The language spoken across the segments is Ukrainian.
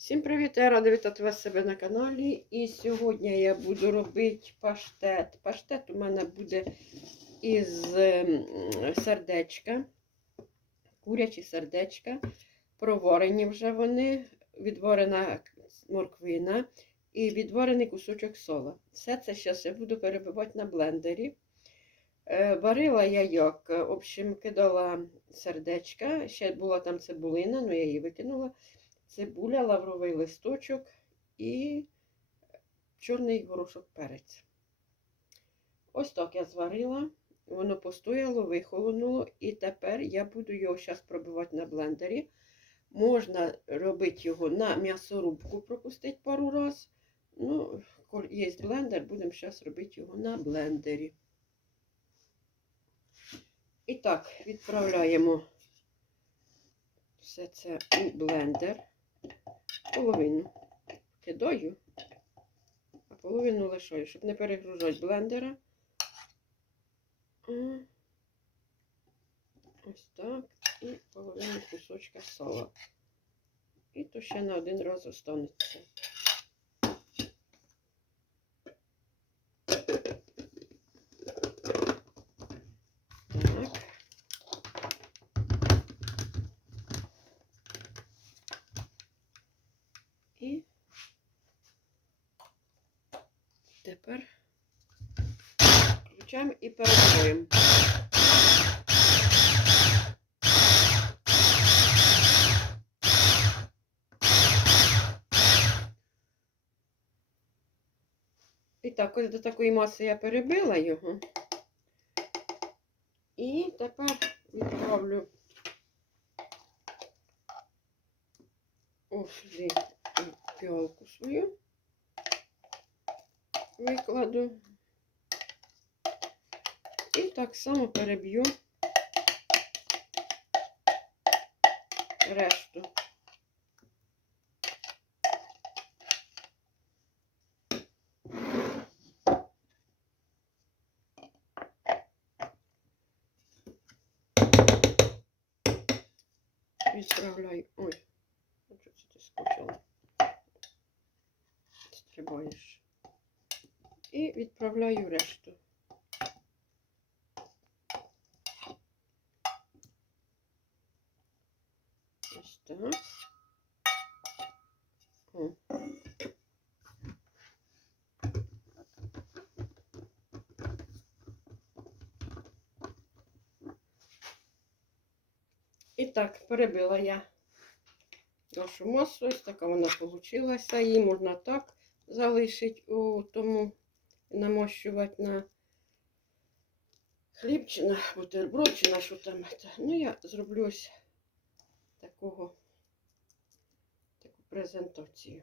Всім привіт! Я рада вітати вас себе на каналі. І сьогодні я буду робити паштет. Паштет у мене буде із ем, сердечка, курячі сердечка. Проварені вже вони, відварена морквина і відварений кусочок сола. Все це зараз я буду перебивати на блендері. Е, Варила я як? В общем, кидала сердечка, ще була там цибулина, але я її викинула цибуля, лавровий листочок і чорний горошок перець. Ось так я зварила, воно постояло, вихолонуло, і тепер я буду його зараз пробивати на блендері. Можна робити його на м'ясорубку, пропустити пару раз. Ну, коли є блендер, будемо зараз робити його на блендері. І так, відправляємо все це у блендер половину кидаю, а половину лишаю, щоб не перегружати блендера. Ось так. І половину кусочка сала. І то ще на один раз останеться. Так. І тепер включаємо і перебиваємо. І так, ось до такої маси я перебила його. І тепер відправлю ось сюди піалку свою викладу. Так само переб'ю решту. Відправляю. Ой, що це ти скочила? Стрибаєш. І відправляю решту. Ось так. О. І так, перебила я нашу масу. Ось така вона вийшла. Її можна так залишити у тому, намощувати на хліб чи на бутерброд, чи на що там. Ну, я зроблю ось такого, таку презентацію.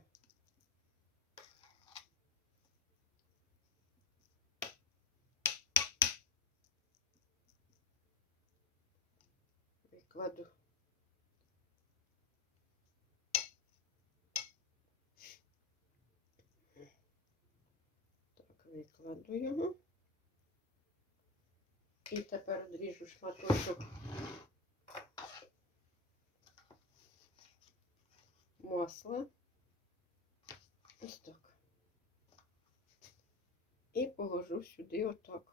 Викладу. Так, викладу його. І тепер відріжу шматочок масла. Ось так. І положу сюди отак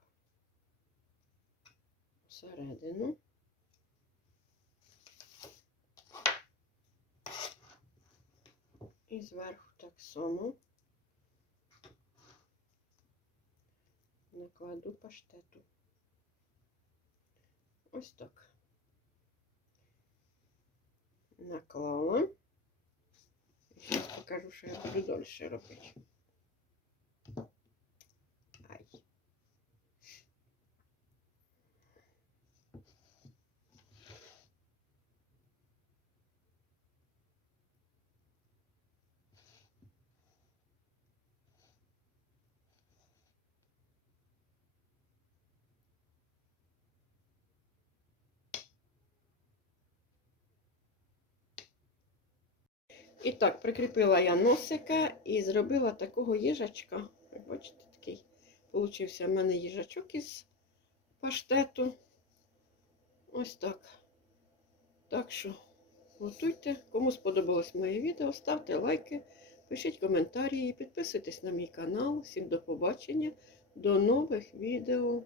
всередину. І зверху так само накладу паштету. Ось так. Наклала. Зараз покажу, що я буду далі робити. І так, прикріпила я носика і зробила такого їжачка. Як бачите, такий получився в мене їжачок із паштету. Ось так. Так що Готуйте. Кому сподобалось моє відео, ставте лайки, пишіть коментарі, підписуйтесь на мій канал. Всім до побачення, до нових відео.